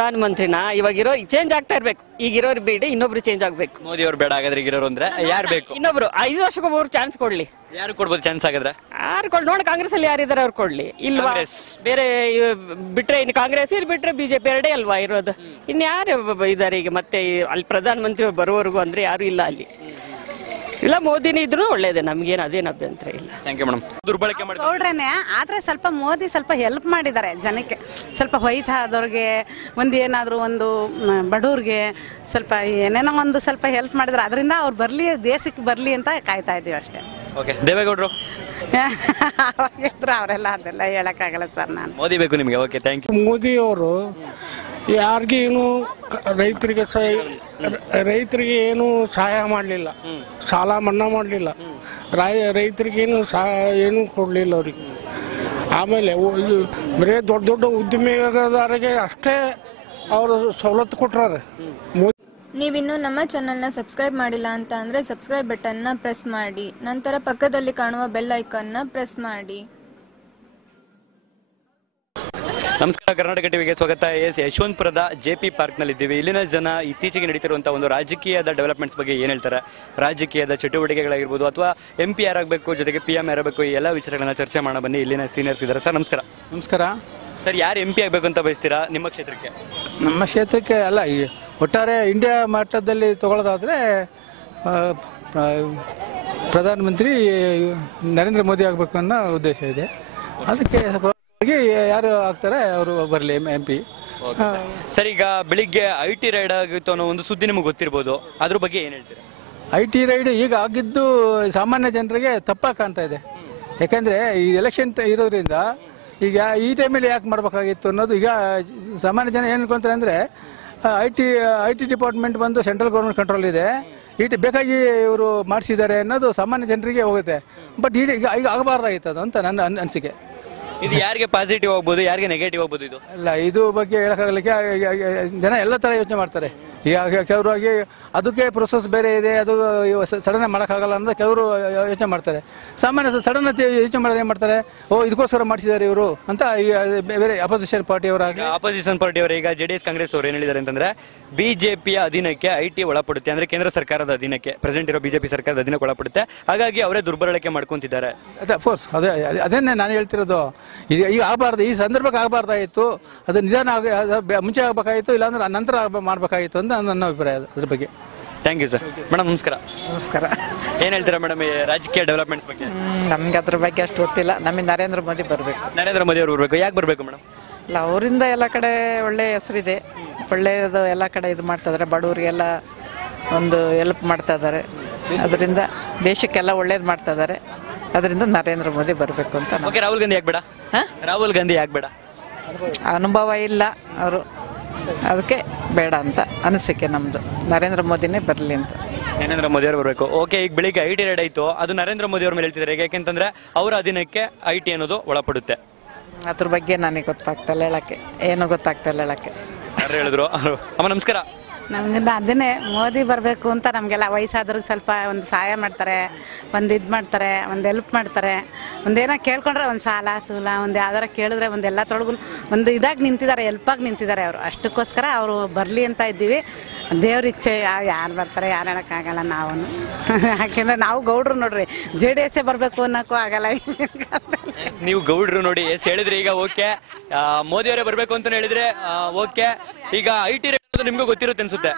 ಪ್ರಧಾನ ಮಂತ್ರಿನ ಇವಾಗಿರೋ ಚೇಂಜ್ ಆಗ್ತಾ ಇರ್ಬೇಕು. ಈಗಿರೋರು ಬೇಡ, ಇನ್ನೊಬ್ರು ಚೇಂಜ್ ಆಗ್ಬೇಕು. ಮೋದಿ ಅವ್ರು ಬೇಡ ಹಾಗಾದ್ರೆ ಈಗಿರೋರು ಅಂದ್ರೆ ಯಾರು ಬೇಕು? ಇನ್ನೊಬ್ರು 5 ವರ್ಷಕ್ಕೊಬ್ಬರು ಚಾನ್ಸ್ ಕೊಡ್ಲಿ. ಯಾರು ಕೊಡ್ಬೋದು ಚಾನ್ಸ್ ಆಗಿದ್ರೆ? ಯಾರು ನೋಡಿ ಕಾಂಗ್ರೆಸ್ ಅಲ್ಲಿ ಯಾರಿದ್ದಾರೆ ಅವ್ರು ಕೊಡ್ಲಿ. ಇಲ್ವಾ ಬೇರೆ ಬಿಟ್ರೆ ಇನ್ನು ಕಾಂಗ್ರೆಸ್ ಇಲ್ಲಿ ಬಿಟ್ರೆ ಬಿಜೆಪಿ ಎರಡೇ ಅಲ್ವಾ ಇರೋದು. ಇನ್ಯಾರು ಇದಾರೆ ಈಗ ಮತ್ತೆ ಅಲ್ಲಿ ಪ್ರಧಾನ ಮಂತ್ರಿ ಬರೋವರೆಗೂ ಅಂದ್ರೆ ಯಾರು ಇಲ್ಲ ಅಲ್ಲಿ. ಇಲ್ಲ ಮೋದಿನೇ ಇದ್ರು ಒಳ್ಳೇದೇ, ನಮ್ಗೇನು ಅದೇನು ಅಭ್ಯಂತರ ಇಲ್ಲ. Thank you madam. ದುರ್ಬಳಕೆ ಮಾಡಿ ಗೌಡ್ರೇನೆ ಆದ್ರೆ ಸ್ವಲ್ಪ ಮೋದಿ ಸ್ವಲ್ಪ ಹೆಲ್ಪ್ ಮಾಡಿದ್ದಾರೆ ಜನಕ್ಕೆ. ಸ್ವಲ್ಪ ವಯಸ್ಸಾದವ್ರಿಗೆ ಒಂದು ಏನಾದರೂ ಒಂದು ಬಡವ್ರಿಗೆ ಸ್ವಲ್ಪ ಏನೇನೋ ಒಂದು ಸ್ವಲ್ಪ ಹೆಲ್ಪ್ ಮಾಡಿದ್ರೆ ಅದರಿಂದ ಅವ್ರು ಬರಲಿ, ದೇಶಕ್ಕೆ ಬರಲಿ ಅಂತ ಕಾಯ್ತಾ ಇದ್ದೀವಿ ಅಷ್ಟೇ. ಓಕೆ. ದೇವೇಗೌಡರು ಅವಾಗಿದ್ರು ಅವರೆಲ್ಲ ಅದೆಲ್ಲ ಹೇಳೋಕ್ಕಾಗಲ್ಲ ಸರ್. ನಾನು ಮೋದಿ ಬೇಕು ನಿಮಗೆ. Okay, thank you. ಮೋದಿಯವರು ಯಾರಿಗೇನು ರೈತರಿಗೆ ಏನು ಸಹಾಯ ಮಾಡಲಿಲ್ಲ, ಸಾಲ ಮನ್ನಾ ಮಾಡಲಿಲ್ಲ, ರೈತರಿಗೇನು ಏನು ಕೊಡಲಿಲ್ಲ ಅವ್ರಿಗೆ. ಆಮೇಲೆ ಬರೀ ದೊಡ್ಡ ದೊಡ್ಡ ಉದ್ಯಮಿಗಾರರಿಗೆ ಅಷ್ಟೇ ಅವರು ಸವಲತ್ತು ಕೊಟ್ಟಾರೆ. ನೀವಿನ್ನೂ ನಮ್ಮ ಚಾನಲ್ನ ಸಬ್ಸ್ಕ್ರೈಬ್ ಮಾಡಿಲ್ಲ ಅಂತ ಅಂದರೆ ಸಬ್ಸ್ಕ್ರೈಬ್ ಬಟನ್ನ ಪ್ರೆಸ್ ಮಾಡಿ, ನಂತರ ಪಕ್ಕದಲ್ಲಿ ಕಾಣುವ ಬೆಲ್ ಐಕಾನ್ನ ಪ್ರೆಸ್ ಮಾಡಿ. ನಮಸ್ಕಾರ, ಕರ್ನಾಟಕ ಟಿವಿಗೆ ಸ್ವಾಗತ. ಯಶವಂತಪುರದ JP ಪಾರ್ಕ್ನಲ್ಲಿದ್ದೀವಿ. ಇಲ್ಲಿನ ಜನ ಇತ್ತೀಚೆಗೆ ನಡೀತಿರುವಂಥ ಒಂದು ರಾಜಕೀಯದ ಡೆವಲಪ್ಮೆಂಟ್ಸ್ ಬಗ್ಗೆ ಏನು ಹೇಳ್ತಾರೆ, ರಾಜಕೀಯದ ಚಟುವಟಿಕೆಗಳಾಗಿರ್ಬೋದು ಅಥವಾ MP ಯಾರಾಗಬೇಕು, ಜೊತೆಗೆ PM ಯಾರಾಗಬೇಕು, ಈ ಎಲ್ಲ ವಿಚಾರಗಳನ್ನ ಚರ್ಚೆ ಮಾಡೋಣ ಬನ್ನಿ. ಇಲ್ಲಿನ ಸೀನಿಯರ್ಸ್ ಇದ್ದಾರೆ. ಸರ್ ನಮಸ್ಕಾರ. ನಮಸ್ಕಾರ ಸರ್, ಯಾರು MP ಆಗಬೇಕು ಅಂತ ಬಯಸ್ತೀರಾ ನಿಮ್ಮ ಕ್ಷೇತ್ರಕ್ಕೆ? ನಮ್ಮ ಕ್ಷೇತ್ರಕ್ಕೆ ಅಲ್ಲ, ಈ ಒಟ್ಟಾರೆ ಇಂಡಿಯಾ ಮಟ್ಟದಲ್ಲಿ ತಗೊಳ್ಳೋದಾದರೆ ಪ್ರಧಾನಮಂತ್ರಿ ನರೇಂದ್ರ ಮೋದಿ ಆಗಬೇಕು ಅನ್ನೋ ಉದ್ದೇಶ ಇದೆ. ಅದಕ್ಕೆ ಯಾರು ಆಗ್ತಾರೆ ಅವರು ಬರಲಿ MP. ಸರ್, ಈಗ ಬೆಳಿಗ್ಗೆ IT ರೈಡ್ ಆಗಿತ್ತು ಅನ್ನೋ ಒಂದು ಸುದ್ದಿ ನಿಮಗೆ ಗೊತ್ತಿರ್ಬೋದು, ಅದ್ರ ಬಗ್ಗೆ ಏನು ಹೇಳ್ತೀರಾ? IT ರೈಡ್ ಈಗ ಆಗಿದ್ದು ಸಾಮಾನ್ಯ ಜನರಿಗೆ ತಪ್ಪಾಗಿ ಕಾಣ್ತಾ ಇದೆ. ಯಾಕೆಂದರೆ ಈ ಎಲೆಕ್ಷನ್ ಇರೋದ್ರಿಂದ ಈಗ ಈ ಟೈಮಲ್ಲಿ ಯಾಕೆ ಮಾಡಬೇಕಾಗಿತ್ತು ಅನ್ನೋದು ಈಗ ಸಾಮಾನ್ಯ ಜನ ಏನು ಅನ್ಕೊಳ್ತಾರೆ ಅಂದರೆ IT ಡಿಪಾರ್ಟ್ಮೆಂಟ್ ಬಂದು ಸೆಂಟ್ರಲ್ ಗೌರ್ಮೆಂಟ್ ಕಂಟ್ರೋಲ್ ಇದೆ, ಬೇಕಾಗಿ ಇವರು ಮಾಡಿಸಿದ್ದಾರೆ ಅನ್ನೋದು ಸಾಮಾನ್ಯ ಜನರಿಗೆ ಹೋಗುತ್ತೆ. ಬಟ್ ಈಗ ಆಗಬಾರ್ದಾಗಿತ್ತು ಅದು ಅಂತ ನನ್ನ ಅನಿಸಿಕೆ. ಇದು ಯಾರಿಗೆ ಪಾಸಿಟಿವ್ ಆಗ್ಬೋದು, ಯಾರಿಗೆ ನೆಗೆಟಿವ್ ಆಗ್ಬೋದು? ಇದು ಅಲ್ಲ, ಇದು ಬಗ್ಗೆ ಹೇಳೋಕ್ಕಾಗಲಿಕ್ಕೆ ಜನ ಎಲ್ಲ ಥರ ಯೋಚನೆ ಮಾಡ್ತಾರೆ. ಈಗ ಕೆಲವರಾಗಿ ಅದಕ್ಕೆ ಪ್ರೊಸೆಸ್ ಬೇರೆ ಇದೆ, ಅದು ಸಡನ್ ಮಾಡೋಕ್ಕಾಗಲ್ಲ ಅನ್ನೋದು ಕೆಲವರು ಯೋಚನೆ ಮಾಡ್ತಾರೆ. ಸಾಮಾನ್ಯ ಸಡನ್ ಯೋಚನೆ ಮಾಡೋದು ಏನು ಮಾಡ್ತಾರೆ, ಇದಕ್ಕೋಸ್ಕರ ಮಾಡಿಸಿದ್ದಾರೆ ಇವರು ಅಂತ ಬೇರೆ ಅಪೋಸಿಷನ್ ಪಾರ್ಟಿಯವರಾಗಿ ಈಗ JDS ಕಾಂಗ್ರೆಸ್ ಅವರು ಏನು ಹೇಳಿದ್ದಾರೆ ಅಂತಂದ್ರೆ, ಬಿಜೆಪಿಯ ಅಧೀನಕ್ಕೆ IT ಒಳಪಡುತ್ತೆ, ಅಂದ್ರೆ ಕೇಂದ್ರ ಸರ್ಕಾರದ ಅಧೀನಕ್ಕೆ, ಪ್ರೆಸೆಂಟ್ ಇರೋ ಬಿಜೆಪಿ ಸರ್ಕಾರದ ಅಧೀನಕ್ಕೆ ಒಳಪಡುತ್ತೆ. ಹಾಗಾಗಿ ಅವರೇ ದುರ್ಬಳಕೆ ಮಾಡ್ಕೊಂತಿದ್ದಾರೆ. ಅದೇ ಫೋರ್ಸ್ ಅದನ್ನೇ ನಾನು ಹೇಳ್ತಿರೋದು. ಈಗ ಆಗಬಾರ್ದು, ಈ ಸಂದರ್ಭಕ್ಕೆ ಆಗಬಾರ್ದಾಗಿತ್ತು, ಅದು ನಿಧಾನ ಮುಂಚೆ ಆಗಬೇಕಾಗಿತ್ತು, ಇಲ್ಲಾಂದ್ರೆ ನಂತರ ಮಾಡಬೇಕಾಗಿತ್ತು ಅಂತ ನನ್ನ ಅಭಿಪ್ರಾಯ ಅದ್ರ ಬಗ್ಗೆ. Thank you sir. ಮೇಡಮ್ ನಮಸ್ಕಾರ. ನಮಸ್ಕಾರ. ಏನು ಹೇಳ್ತೀರಾ ಮೇಡಮ್ ಈ ರಾಜಕೀಯ ಡೆವಲಪ್ಮೆಂಟ್ಸ್ ಬಗ್ಗೆ? ನಮ್ಗೆ ಅದ್ರ ಬಗ್ಗೆ ಅಷ್ಟು ಗೊತ್ತಿಲ್ಲ. ನಮಗೆ ನರೇಂದ್ರ ಮೋದಿ ಬರಬೇಕು. ನರೇಂದ್ರ ಮೋದಿ ಅವರು ಬರಬೇಕು. ಯಾಕೆ ಬರಬೇಕು ಮೇಡಮ್? ಇಲ್ಲ, ಅವರಿಂದ ಎಲ್ಲ ಕಡೆ ಒಳ್ಳೆ ಹೆಸರಿದೆ, ಒಳ್ಳೆಯದು ಎಲ್ಲ ಕಡೆ ಇದು ಮಾಡ್ತಾ ಇದ್ದಾರೆ, ಬಡವರಿಗೆಲ್ಲ ಒಂದು ಹೆಲ್ಪ್ ಮಾಡ್ತಾ ಇದ್ದಾರೆ, ಅದರಿಂದ ದೇಶಕ್ಕೆಲ್ಲ ಒಳ್ಳೇದು ಮಾಡ್ತಾ ಇದ್ದಾರೆ. ಅದರಿಂದ ನರೇಂದ್ರ ಮೋದಿ ಬರಬೇಕು ಅಂತ. ಓಕೆ. ರಾಹುಲ್ ಗಾಂಧಿ ಯಾಕೆ ಬೇಡ? ರಾಹುಲ್ ಗಾಂಧಿ ಯಾಕೆ ಬೇಡ? ಅನುಭವ ಇಲ್ಲ ಅವರು, ಅದಕ್ಕೆ ಬೇಡ ಅಂತ ಅನಿಸಿಕೆ ನಮ್ಮದು. ನರೇಂದ್ರ ಮೋದಿನೇ ಬರಲಿ ಅಂತ. ನರೇಂದ್ರ ಮೋದಿ ಅವರು ಬರಬೇಕು. ಓಕೆ. ಈಗ ಬೆಳಿಗ್ಗೆ IT ರೈಡ್ ಆಯಿತು, ಅದು ನರೇಂದ್ರ ಮೋದಿ ಅವ್ರ ಮೇಲೆ ಹೇಳ್ತಿದ್ದಾರೆ. ಯಾಕೆಂತಂದ್ರೆ ಅವರ ಅಧೀನಕ್ಕೆ IT ಅನ್ನೋದು ಒಳಪಡುತ್ತೆ. ಅದ್ರ ಬಗ್ಗೆ ನನಗೆ ಗೊತ್ತಾಗ್ತಾಯಿಲ್ಲ ಹೇಳೋಕ್ಕೆ, ಏನೂ ಗೊತ್ತಾಗ್ತಾಯಿಲ್ಲ ಹೇಳೋಕ್ಕೆ. ಸರ್ ಹೇಳಿದ್ರು. ಅಮ್ಮ ನಮಸ್ಕಾರ. ನಮ್ಗೆ ಅದನ್ನೇ ಮೋದಿ ಬರಬೇಕು ಅಂತ. ನಮಗೆಲ್ಲ ವಯಸ್ಸಾದ್ರಿಗೆ ಸ್ವಲ್ಪ ಒಂದು ಸಹಾಯ ಮಾಡ್ತಾರೆ, ಒಂದು ಇದು ಮಾಡ್ತಾರೆ, ಒಂದು ಹೆಲ್ಪ್ ಮಾಡ್ತಾರೆ. ಒಂದೇನೋ ಕೇಳ್ಕೊಂಡ್ರೆ ಒಂದು ಸಾಲ ಸೂಲ ಒಂದು ಯಾವ್ದಾರ ಕೇಳಿದ್ರೆ ಒಂದು ಎಲ್ಲ ತೊಳಗು ಒಂದು ಇದಾಗಿ ನಿಂತಿದ್ದಾರೆ, ಹೆಲ್ಪಾಗಿ ನಿಂತಿದ್ದಾರೆ ಅವರು. ಅಷ್ಟಕ್ಕೋಸ್ಕರ ಅವರು ಬರಲಿ ಅಂತ ಇದ್ದೀವಿ. ದೇವ್ರ ಇಚ್ಛೆ, ಯಾರು ಬರ್ತಾರೆ ಯಾರು ಹೇಳೋಕ್ಕಾಗಲ್ಲ ನಾವು. ಯಾಕೆಂದರೆ ನಾವು ಗೌಡ್ರು ನೋಡ್ರಿ, JDS ಬರಬೇಕು ಅನ್ನೋಕ್ಕೂ ಆಗಲ್ಲ. ನೀವು ಗೌಡ್ರು ನೋಡಿ ಎಸ್ ಹೇಳಿದ್ರೆ ಈಗ ಓಕೆ, ಮೋದಿ ಅವರೇ ಬರಬೇಕು ಅಂತ ಹೇಳಿದ್ರೆ ಓಕೆ. ಈಗ IT ರೈಡ್ ನಿಮ್ಗೂ ಗೊತ್ತಿರುತ್ತೆ ಅನ್ಸುತ್ತೆ,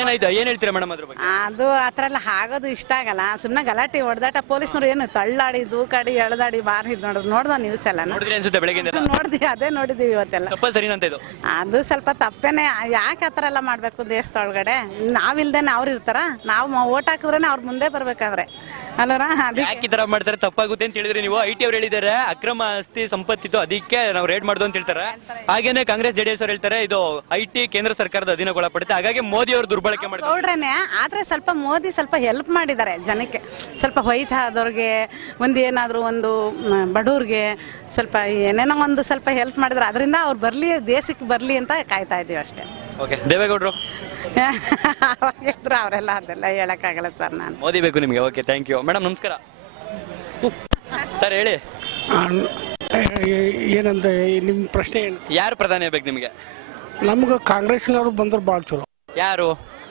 ಏನಾಯ್ತು, ಏನ್ ಹೇಳ್ತೀರಾ ಮೇಡಮ್ ಅದ್ರ ಬಗ್ಗೆ? ಅದು ಆ ಥರ ಎಲ್ಲ ಆಗೋದು ಇಷ್ಟ ಆಗಲ್ಲ. ಸುಮ್ಮನೆ ಗಲಾಟೆ ಹೊಡೆದಾಟ, ಪೊಲೀಸ್ನವ್ರು ಏನು ತಳ್ಳಾಡಿ ದೂಕಾಡಿ ಎಳ್ದಾಡಿ ಬಾರಿ ನೋಡ್ದ ನ್ಯೂಸ್ ಎಲ್ಲ ನೋಡಿದ್ರೆ ಅನ್ಸುತ್ತೆ ಬೆಳಗ್ಗೆ ನೋಡಿದ್ವಿ, ಅದೇ ನೋಡಿದೀವಿ ಇವತ್ತೆಲ್ಲ. ತಪ್ಪ ಸರಿನಂತ ಇದು? ಅದು ಸ್ವಲ್ಪ ತಪ್ಪೇನೆ. ಯಾಕೆ ಆ ಥರ ಎಲ್ಲ ಮಾಡಬೇಕು ದೇಶದೊಳಗಡೆ? ನಾವಿಲ್ದೇನೆ ಅವ್ರು ಇರ್ತಾರ, ನಾವು ಓಟ್ ಹಾಕಿದ್ರೇನೆ ಅವ್ರ ಮುಂದೆ ಬರ್ಬೇಕಾದ್ರೆ ಅಲ್ಲರ. ಯಾಕೆ ಈ ತರ ಮಾಡ್ತಾರೆ, ತಪ್ಪಾಗುತ್ತೆ ಅಂತ ಹೇಳಿದ್ರೆ ನೀವು. IT ಅವ್ರು ಹೇಳಿದ್ದಾರೆ ಅಕ್ರಮ ಆಸ್ತಿ ಸಂಪತ್ತಿತ್ತು, ಅದಕ್ಕೆ ನಾವು ರೇಡ್ ಮಾಡ್ದು ಅಂತ ಹೇಳ್ತಾರೆ. ಹಾಗೇನೆ ಕಾಂಗ್ರೆಸ್ JDS ಅವ್ರು ಹೇಳ್ತಾರೆ ಇದು IT ಕೇಂದ್ರ ಸರ್ಕಾರದ ಅಧೀನಗೊಳಪಡುತ್ತೆ, ಹಾಗಾಗಿ ಮೋದಿ ಅವರು ದುರ್ಬಳಕೆ ಮಾಡ್ತಾರೆ. ಗೌಡ್ರೇನೆ ಆದ್ರೆ ಸ್ವಲ್ಪ ಮೋದಿ ಸ್ವಲ್ಪ ಹೆಲ್ಪ್ ಮಾಡಿದ್ದಾರೆ ಜನಕ್ಕೆ. ಸ್ವಲ್ಪ ವಯಸ್ಸಾದವ್ರಿಗೆ ಒಂದು ಏನಾದರೂ ಒಂದು ಬಡವ್ರಿಗೆ ಸ್ವಲ್ಪ ಏನೇನೋ ಒಂದು ಸ್ವಲ್ಪ ಹೆಲ್ಪ್ ಮಾಡಿದ್ರೆ ಅದರಿಂದ ಅವ್ರು ಬರಲಿ, ದೇಶಕ್ಕೆ ಬರಲಿ ಅಂತ ಕಾಯ್ತಾ ಇದ್ದೀವಿ ಅಷ್ಟೇ. ಓಕೆ. ದೇವೇಗೌಡರು ಅವಾಗಿದ್ರು ಅವರೆಲ್ಲ ಅದೆಲ್ಲ ಹೇಳೋಕ್ಕಾಗಲ್ಲ ಸರ್. ನಾನು ಮೋದಿ ಬೇಕು ನಿಮಗೆ. Okay, thank you. ಮೇಡಮ್ ನಮಸ್ಕಾರ. ಸರ್ ಹೇಳಿ, ಏನಂತ ನಿಮ್ಮ ಪ್ರಶ್ನೆ ಏನು? ಯಾರು ಪ್ರಧಾನಿ ಆಗ್ಬೇಕು ನಿಮಗೆ? ನಮ್ಗೆ ಕಾಂಗ್ರೆಸ್ನವ್ರು ಬಂದ್ರೆ ಭಾಳ ಚಲೋ. ಯಾರು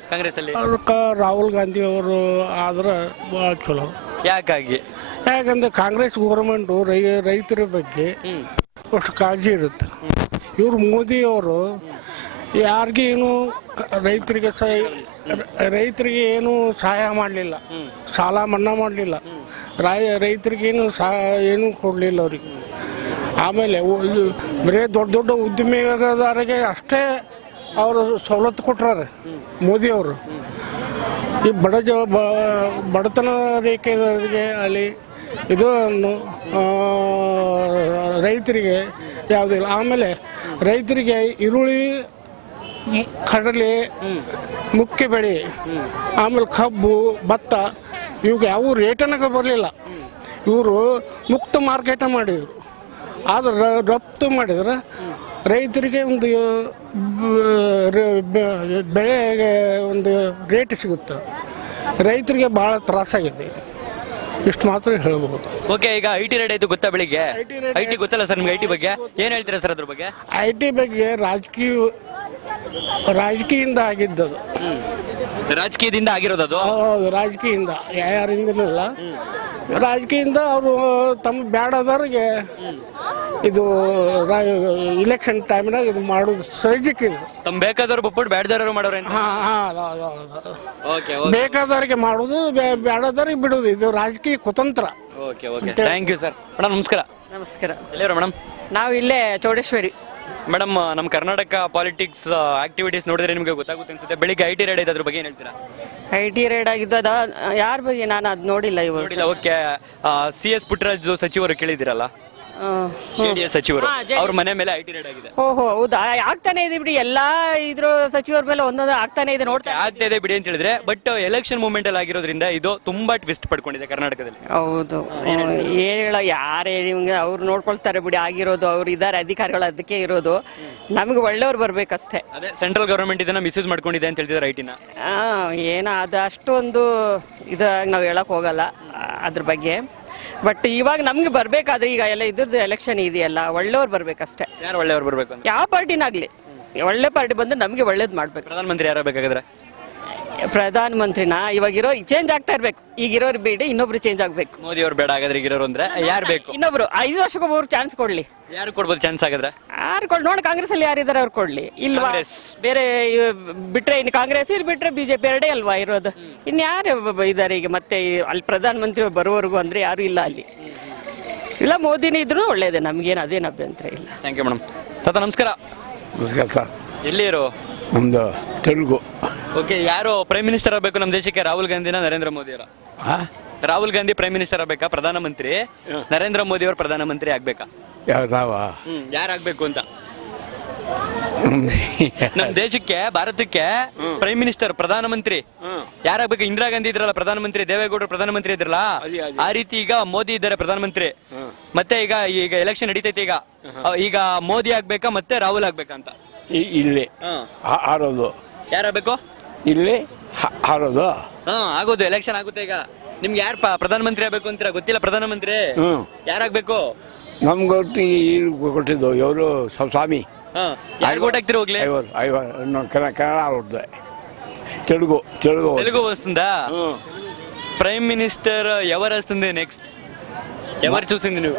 ಕಾಂಗ್ರೆಸ್ ಅಲ್ಲಿ? ಅದಕ್ಕೆ ರಾಹುಲ್ ಗಾಂಧಿ ಅವರು ಆದ್ರೆ ಭಾಳ ಚಲೋ. ಯಾಕಾಗಿ? ಯಾಕಂದ್ರೆ ಕಾಂಗ್ರೆಸ್ ಗೌರ್ಮೆಂಟು ರೈತರ ಬಗ್ಗೆ ಅಷ್ಟು ಕಾಳಜಿ ಇರುತ್ತೆ. ಇವರು ಮೋದಿಯವರು ಯಾರಿಗೇನು ರೈತರಿಗೆ ಏನು ಸಹಾಯ ಮಾಡಲಿಲ್ಲ, ಸಾಲ ಮನ್ನಾ ಮಾಡಲಿಲ್ಲ, ರೈತರಿಗೇನು ಏನು ಕೊಡಲಿಲ್ಲ ಅವ್ರಿಗೆ. ಆಮೇಲೆ ಬರೀ ದೊಡ್ಡ ದೊಡ್ಡ ಉದ್ಯಮಿಗಾರರಿಗೆ ಅಷ್ಟೇ ಅವರು ಸವಲತ್ತು ಕೊಟ್ಟಾರೆ ಮೋದಿಯವರು. ಈ ಬಡತನ ರೇಖೆಯವರಿಗೆ ಅಲ್ಲಿ ಇದನ್ನು ರೈತರಿಗೆ ಯಾವುದಿಲ್ಲ. ಆಮೇಲೆ ರೈತರಿಗೆ ಈರುಳ್ಳಿ, ಕಡಲೆ ಮುಖ್ಯ ಬೆಳೆ, ಆಮೇಲೆ ಕಬ್ಬು, ಭತ್ತ ಇವಾಗ ಯಾವ ರೇಟನಾಗ ಬರಲಿಲ್ಲ. ಇವರು ಮುಕ್ತ ಮಾರ್ಕೆಟ ಮಾಡಿದರು. ಆದ್ರೆ ರಫ್ತು ಮಾಡಿದ್ರೆ ರೈತರಿಗೆ ಒಂದು ಬೆಳೆಗೆ ಒಂದು ರೇಟ್ ಸಿಗುತ್ತೆ. ರೈತರಿಗೆ ಭಾಳ ತ್ರಾಸಾಗಿದೆ, ಇಷ್ಟು ಮಾತ್ರ ಹೇಳ್ಬೋದು. ಓಕೆ, ಈಗ ಐ ಟಿ ರೇಟ್ ಆಯ್ತು ಗೊತ್ತಾ ಬೆಳಿಗ್ಗೆ? ಐ ಟಿ ಗೊತ್ತಲ್ಲ ಸರ್ ನಿಮ್ಗೆ? ಐ ಟಿ ಬಗ್ಗೆ ಏನ್ ಹೇಳ್ತೀರಾ ಸರ್? ಅದ್ರ ಬಗ್ಗೆ ಐ ಟಿ ಬಗ್ಗೆ ರಾಜಕೀಯದಿಂದ ಆಗಿದ್ದದು. ರಾಜಕೀಯದಿಂದ ಆಗಿರೋದು? ಹೌದು, ರಾಜಕೀಯದಿಂದ, ಯಾರಿಂದನೂ ಇಲ್ಲ. ರಾಜಕೀಯದಿಂದ ಅವರು ತಮ್ಮ ಬ್ಯಾಡದವ್ರಿಗೆ ಇದು ಇಲೆಕ್ಷನ್ ಟೈಮ್ನಾಗ ಇದು ಮಾಡೋದು ಸಹಜಕ್ಕೆ. ಇದು ತಮ್ಮ ಬೇಕಾದವ್ರು ಬಿಟ್ಬಿಟ್ಟು ಬ್ಯಾಡದವ್ರು ಮಾಡೋರು. ಬೇಕಾದವ್ರಿಗೆ ಮಾಡೋದು, ಬ್ಯಾಡದವ್ರಿಗೆ ಬಿಡೋದು. ಇದು ರಾಜಕೀಯ ಕುತಂತ್ರ. Okay okay, thank you sir. Madam ನಮಸ್ಕಾರ. ನಮಸ್ಕಾರ. ಎಲ್ಲಿರೋ ಮೇಡಮ್? ನಾವು ಇಲ್ಲೇ ಚೌಡೇಶ್ವರಿ. ಮೇಡಮ್, ನಮ್ಮ ಕರ್ನಾಟಕ ಪಾಲಿಟಿಕ್ಸ್ ಆಕ್ಟಿವಿಟೀಸ್ ನೋಡಿದ್ರೆ ನಿಮಗೆ ಗೊತ್ತಾಗುತ್ತೆ ಅನ್ಸುತ್ತೆ. ಬೆಳಿಗ್ಗೆ ಐ ಟಿ ರೇಡ್ ಆಯ್ತು, ಅದ್ರ ಬಗ್ಗೆ ಏನ್ ಹೇಳ್ತೀರಾ? ಐ ಟಿ ರೇಡ್ ಆಗಿದ್ದದ ಯಾರ ಬಗ್ಗೆ ನಾನು ಅದು ನೋಡಿಲ್ಲ ಇವಾಗ. ನೋಡಿಲ್ಲ. ಓಕೆ, ಸಿ ಎಸ್ ಪುಟ್ಟರಾಜು ಸಚಿವರು ಕೇಳಿದಿರಲ್ಲ, ಜೆಡಿಎಸ್ ಸಚಿವರು, ಅವ್ರ ಮನೆ ಮೇಲೆ ಐ ಟಿ ರೇಡ್ ಆಗಿದೆ. ಓಹೋ, ಹೌದಾ? ಆಗ್ತಾನೆ ಇದೆ ಬಿಡಿ, ಎಲ್ಲಾ ಇದ್ರ ಸಚಿವರ ಮೇಲೆ ಒಂದೊಂದು ಆಗ್ತಾನೆ ಇದೆ, ನೋಡ್ತಾ ಆಗ್ತಾ ಇದೆ ಬಿಡಿ ಅಂತ ಹೇಳಿದ್ರೆ. ಬಟ್ ಎಲೆಕ್ಷನ್ ಮೂಮೆಂಟ್ ಅಲ್ಲಿ ಆಗಿರೋದ್ರಿಂದ ಇದು ತುಂಬಾ ಟ್ವಿಸ್ಟ್ ಪಡ್ಕೊಂಡಿದೆ ಕರ್ನಾಟಕದಲ್ಲಿ. ಹೌದು, ಏನ್ ಹೇಳ, ಯಾರೇ ನಿಮ್ಗೆ ಅವ್ರು ನೋಡ್ಕೊಳ್ತಾರೆ ಬಿಡಿ. ಆಗಿರೋದು ಅವ್ರು ಇದಾರೆ, ಅಧಿಕಾರಿಗಳು ಅದಕ್ಕೆ ಇರೋದು. ನಮ್ಗೆ ಒಳ್ಳೆಯವ್ರು ಬರ್ಬೇಕಷ್ಟೇ. ಅದೇ ಸೆಂಟ್ರಲ್ ಗವರ್ಮೆಂಟ್ ಇದನ್ನ ಮಿಸ್ಯೂಸ್ ಮಾಡ್ಕೊಂಡಿದೆ ಅಂತ ಹೇಳ್ತಿದ್ದಾರೆ ಐ ಟಿನ. ಏನೋ ಅದು ಅಷ್ಟೊಂದು ಇದಾಗಿ ನಾವು ಹೇಳಕ್ ಹೋಗಲ್ಲ ಅದ್ರ ಬಗ್ಗೆ. ಬಟ್ ಇವಾಗ ನಮ್ಗೆ ಬರ್ಬೇಕಾದ್ರೆ ಈಗ ಎಲ್ಲ ಇದ್ರದ್ದು ಎಲೆಕ್ಷನ್ ಇದೆಯಲ್ಲ, ಒಳ್ಳೆಯವ್ರು ಬರ್ಬೇಕಷ್ಟೇ. ಯಾರು ಒಳ್ಳೆಯವ್ರು ಬರ್ಬೇಕು? ಯಾವ ಪಾರ್ಟಿನಾಗ್ಲಿ ಒಳ್ಳೆ ಪಾರ್ಟಿ ಬಂದು ನಮ್ಗೆ ಒಳ್ಳೇದ್ ಮಾಡ್ಬೇಕು. ಪ್ರಧಾನಮಂತ್ರಿ ಯಾರು ಬೇಕಾದ್ರೆ? ಪ್ರಧಾನ ಮಂತ್ರಿನ ಇವಾಗಿರೋ ಚೇಂಜ್ ಆಗ್ತಾ ಇರ್ಬೇಕು. ಈಗಿರೋರು ಬೇಡ, ಇನ್ನೊಬ್ರು ಚೇಂಜ್ ಆಗ್ಬೇಕು. ಮೋದಿ ಅವ್ರು ಬೇಡ ಆಗಿದ್ರೆ ಈಗಿರೋರು ಅಂದ್ರೆ ಯಾರು ಬೇಕು? ಇನ್ನೊಬ್ರು 5 ವರ್ಷಕ್ಕೊಬ್ಬರು ಚಾನ್ಸ್ ಕೊಡ್ಲಿ. ಯಾರು ಕೊಡ್ಬೋದು ಚಾನ್ಸ್ ಆಗಿದ್ರೆ? ಯಾರು ನೋಡಿ, ಕಾಂಗ್ರೆಸ್ ಅಲ್ಲಿ ಯಾರಿದ್ದಾರೆ ಅವ್ರು ಕೊಡ್ಲಿ. ಇಲ್ವಾ ಬೇರೆ ಬಿಟ್ರೆ ಇನ್ನು ಕಾಂಗ್ರೆಸ್, ಇಲ್ಲಿ ಬಿಟ್ರೆ ಬಿಜೆಪಿ ಎರಡೇ ಅಲ್ವಾ ಇರೋದು. ಇನ್ಯಾರು ಇದಾರೆ ಈಗ ಮತ್ತೆ ಅಲ್ಲಿ ಪ್ರಧಾನ ಮಂತ್ರಿ ಬರೋವರೆಗೂ ಅಂದ್ರೆ ಯಾರು ಇಲ್ಲ ಅಲ್ಲಿ. ಇಲ್ಲ ಮೋದಿನೇ ಇದ್ರು ಒಳ್ಳೇದೇ, ನಮ್ಗೇನು ಅದೇನು ಅಭ್ಯಂತರ ಇಲ್ಲ. Thank you madam. ತಾತ ನಮಸ್ಕಾರ. ನಮಸ್ಕಾರ ಸರ್. ಎಲ್ಲಿರೋ? ನಮ್ದು ತೆಲುಗು. ಓಕೆ, ಯಾರು ಪ್ರೈಮ್ ಮಿನಿಸ್ಟರ್ ಆಗಬೇಕು ನಮ್ಮ ದೇಶಕ್ಕೆ? ರಾಹುಲ್ ಗಾಂಧಿನ ನರೇಂದ್ರ ಮೋದಿ ಅವರ? ರಾಹುಲ್ ಗಾಂಧಿ ಪ್ರೈಮ್ ಮಿನಿಸ್ಟರ್ ಆಗ್ಬೇಕಾ ಪ್ರಧಾನಮಂತ್ರಿ? ನರೇಂದ್ರ ಮೋದಿ ಅವರು ಪ್ರಧಾನಮಂತ್ರಿ ಆಗ್ಬೇಕಾ? ಯಾರಾಗ್ಬೇಕು ಅಂತ? ನಮ್ ದೇಶಕ್ಕೆ, ಭಾರತಕ್ಕೆ ಪ್ರೈಮ್ ಮಿನಿಸ್ಟರ್, ಪ್ರಧಾನಮಂತ್ರಿ ಯಾರಾಗ್ಬೇಕು? ಇಂದಿರಾ ಗಾಂಧಿ ಇದ್ರಲ್ಲ ಪ್ರಧಾನಮಂತ್ರಿ, ದೇವೇಗೌಡರು ಪ್ರಧಾನಮಂತ್ರಿ ಇದ್ರಲ್ಲ, ಆ ರೀತಿ ಈಗ ಮೋದಿ ಇದ್ದಾರೆ ಪ್ರಧಾನಮಂತ್ರಿ. ಮತ್ತೆ ಈಗ ಎಲೆಕ್ಷನ್ ನಡೀತೈತೆ. ಈಗ ಮೋದಿ ಆಗ್ಬೇಕಾ ಮತ್ತೆ ರಾಹುಲ್ ಆಗ್ಬೇಕಾ ಅಂತ? ಇಲ್ಲಿ ಆರೋದು ಯಾರಾಗಬೇಕು? ಇಲ್ಲಿ ಆರೋದು ಆಗೋದು, ಎಲೆಕ್ಷನ್ ಆಗುತ್ತೆ. ಈಗ ನಿಮ್ಗೆ ಯಾರು ಪ್ರಧಾನಮಂತ್ರಿ ಆಗ್ಬೇಕು ಅಂತೀರಾ? ಗೊತ್ತಿಲ್ಲ ಪ್ರಧಾನಮಂತ್ರಿ ಯಾರಾಗ್ಬೇಕು? ನಮ್ಗೆ ಕೊಟ್ಟಿದ್ದು ಇವರು ಸ್ವಾಮಿ. ಯಾರು ಓಟ್ ಹಾಕ್ತಿರ? ಹೋಗ್ಲಿ, ಕನ್ನಡ ಅವ್ರದ್ದು. తెలుగు వస్తుందా? ప్రైమ్ మినిస్టర్ ఎవరు వస్తుంది నెక్స్ట్? ఎవరు చూసింది నువ్వు?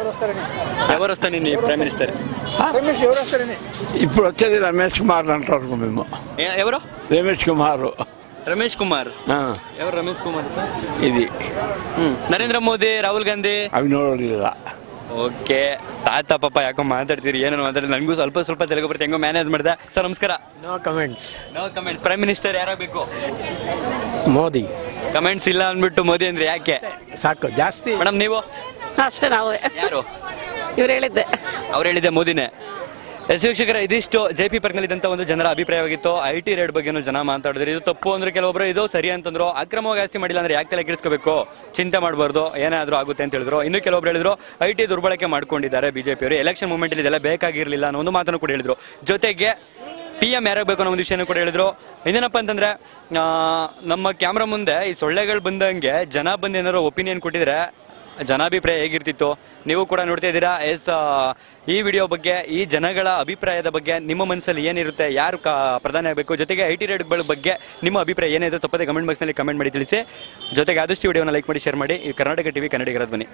ఎవరు వస్తాను ప్రైమ్ మినిస్టర్? ఇప్పుడు వచ్చేది రమేష్ కుమార్ అంటారు మేము. ఎవరు? రమేష్ కుమార్. రమేష్ కుమార్ ఎవరు? రమేష్ కుమార్ ఇది. ನರೇಂದ್ರ ಮೋದಿ, ರಾಹುಲ್ ಗಾಂಧಿ ಅవి ನೋಡಲಿಲ್ಲ. ಓಕೆ, ತಾತ ಪಾಪ ಯಾಕೋ ಮಾತಾಡ್ತೀರಿ, ಏನೋ ಮಾತಾಡಿದ್ರೆ ನನಗೂ ಸ್ವಲ್ಪ ತೆಲುಗು ಬರುತ್ತೆ, ಹೆಂಗೋ ಮ್ಯಾನೇಜ್ ಮಾಡಿದೆ. ಸರ್ ನಮಸ್ಕಾರ. No comments. ಪ್ರೈಮ್ ಮಿನಿಸ್ಟರ್ ಯಾರಾಗಬೇಕು? ಮೋದಿ. ಕಮೆಂಟ್ಸ್ ಇಲ್ಲ ಅಂದ್ಬಿಟ್ಟು ಮೋದಿ ಅಂದ್ರೆ ಯಾಕೆ? ಸಾಕು ಜಾಸ್ತಿ. ಮೇಡಮ್ ನೀವು? ಅಷ್ಟೇ. ನಾವು ಯಾರು? ಇವ್ರು ಹೇಳಿದ್ದೆ. ಅವ್ರು ಹೇಳಿದ್ದೆ ಮೋದಿನೇ. ವೀಕ್ಷಕರ, ಇದಿಷ್ಟು JP ಪಾರ್ಕ್ನಲ್ಲಿ ಇದ್ದಂತ ಒಂದು ಜನರ ಅಭಿಪ್ರಾಯವಾಗಿತ್ತು. ಐ ಟಿ ರೇಡ್ ಬಗ್ಗೆ ಜನ ಮಾತಾಡಿದ್ರು. ಇದು ತಪ್ಪು ಅಂದ್ರೆ ಕೆಲವೊಬ್ರು, ಇದು ಸರಿ ಅಂತಂದ್ರು. ಅಕ್ರಮವಾಗಿ ಆಸ್ತಿ ಮಾಡಿಲ್ಲ ಅಂದ್ರೆ ಯಾಕೆ ತಲೆ ಕೆಡಿಸ್ಕೋಬೇಕು, ಚಿಂತೆ ಮಾಡಬಾರ್ದು, ಏನಾದ್ರೂ ಆಗುತ್ತೆ ಅಂತ ಹೇಳಿದ್ರು. ಇನ್ನು ಕೆಲವೊಬ್ರು ಹೇಳಿದ್ರು ಐ ಟಿ ದುರ್ಬಳಕೆ ಮಾಡ್ಕೊಂಡಿದ್ದಾರೆ ಬಿಜೆಪಿ ಅವರು, ಎಲೆಕ್ಷನ್ ಮೂಮೆಂಟ್ ಅಲ್ಲಿ ಇದೆಲ್ಲ ಬೇಕಾಗಿರ್ಲಿಲ್ಲ ಅನ್ನೋ ಒಂದು ಮಾತನ್ನು ಕೂಡ ಹೇಳಿದ್ರು. ಜೊತೆಗೆ PM ಯಾರಾಗಬೇಕು ಅನ್ನೋ ಒಂದು ವಿಷಯನೂ ಕೂಡ ಹೇಳಿದ್ರು. ಇನ್ನೇನಪ್ಪ ಅಂತಂದ್ರೆ, ನಮ್ಮ ಕ್ಯಾಮ್ರಾ ಮುಂದೆ ಈ ಸೊಳ್ಳೆಗಳು ಬಂದಂಗೆ ಜನ ಬಂದು ಏನಾದ್ರು ಒಪಿನಿಯನ್ ಕೊಟ್ಟಿದ್ರೆ ಜನಾಭಿಪ್ರಾಯ ಹೇಗಿರ್ತಿತ್ತು ನೀವು ಕೂಡ ನೋಡ್ತಾ ಇದ್ದೀರಾ. ಈ ವಿಡಿಯೋ ಬಗ್ಗೆ, ಈ ಜನಗಳ ಅಭಿಪ್ರಾಯದ ಬಗ್ಗೆ ನಿಮ್ಮ ಮನಸ್ಸಲ್ಲಿ ಏನಿರುತ್ತೆ, ಯಾರು ಪ್ರಧಾನಿ ಆಗಬೇಕು, ಜೊತೆಗೆ IT ರೇಟ್ಗಳ ಬಗ್ಗೆ ನಿಮ್ಮ ಅಭಿಪ್ರಾಯ ಏನಿದೆ ತಪ್ಪದೆ ಕಮೆಂಟ್ ಬಾಕ್ಸ್ನಲ್ಲಿ ಕಮೆಂಟ್ ಮಾಡಿ ತಿಳಿಸಿ. ಜೊತೆಗೆ ಆದಷ್ಟು ವಿಡಿಯೋನ ಲೈಕ್ ಮಾಡಿ, ಶೇರ್ ಮಾಡಿ. ಈ ಕರ್ನಾಟಕ ಟಿವಿ ಕನ್ನಡಿಗರ ಧ್ವನಿ.